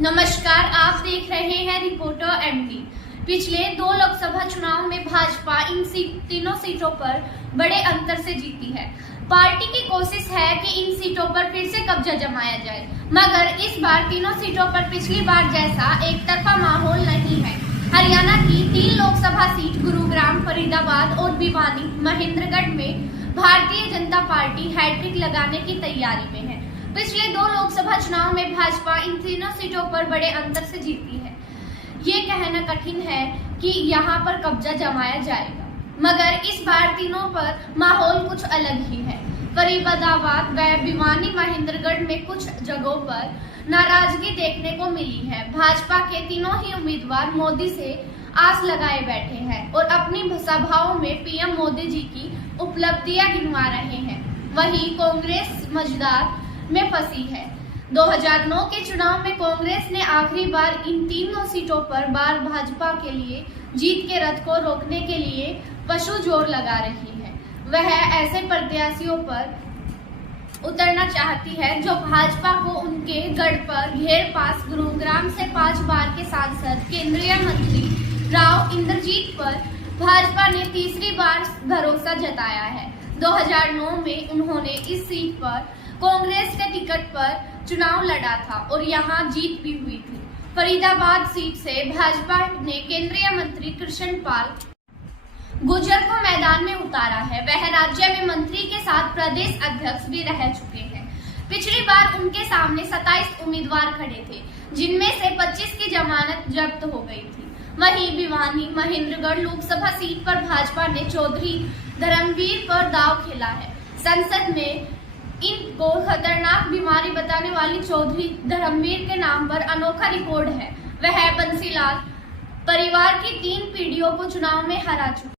नमस्कार, आप देख रहे हैं रिपोर्टर एमडी। पिछले 2 लोकसभा चुनाव में भाजपा इन तीनों सीटों पर बड़े अंतर से जीती है। पार्टी की कोशिश है कि इन सीटों पर फिर से कब्जा जमाया जाए, मगर इस बार तीनों सीटों पर पिछली बार जैसा एक तरफा माहौल नहीं है। हरियाणा की 3 लोकसभा सीट गुरुग्राम, फरीदाबाद और भिवानी, महेंद्रगढ़ में भारतीय जनता पार्टी हैट्रिक लगाने की तैयारी में है। पिछले 2 लोकसभा चुनाव में भाजपा इन तीनों सीटों पर बड़े अंतर से जीती है। ये कहना कठिन है कि यहाँ पर कब्जा जमाया जाएगा, मगर इस बार तीनों पर माहौल कुछ अलग ही है। फरीदाबाद व भिवानी, महेंद्रगढ़ में कुछ जगहों पर नाराजगी देखने को मिली है। भाजपा के तीनों ही उम्मीदवार मोदी से आस लगाए बैठे हैं और अपनी सभाओं में पीएम मोदी जी की उपलब्धियां गिनवा रहे हैं। वहीं कांग्रेस मझधार में फंसी है। 2009 के चुनाव में कांग्रेस ने आखिरी बार इन तीनों सीटों पर भाजपा के लिए जीत के रथ को रोकने के लिए पशु जोर लगा रही है। वह ऐसे प्रत्याशियों पर उतरना चाहती है जो भाजपा को उनके गढ़ पर घेर पास। गुरुग्राम से 5 बार के सांसद केंद्रीय मंत्री राव इंद्रजीत पर भाजपा ने तीसरी बार भरोसा जताया है। 2009 में उन्होंने इस सीट पर कांग्रेस के टिकट पर चुनाव लड़ा था और यहां जीत भी हुई थी। फरीदाबाद सीट से भाजपा ने केंद्रीय मंत्री कृष्णपाल गुर्जर को मैदान में उतारा है। वह राज्य में मंत्री के साथ प्रदेश अध्यक्ष भी रह चुके हैं। पिछली बार उनके सामने 27 उम्मीदवार खड़े थे, जिनमें से 25 की जमानत जब्त हो गई थी। वहीं भिवानी, महेंद्रगढ़ लोकसभा सीट पर भाजपा ने चौधरी धर्मवीर पर दांव खेला है। संसद में इनको खतरनाक बीमारी बताने वाली चौधरी धर्मवीर के नाम पर अनोखा रिकॉर्ड है। वह बंसीलाल परिवार की 3 पीढ़ियों को चुनाव में हरा चुके।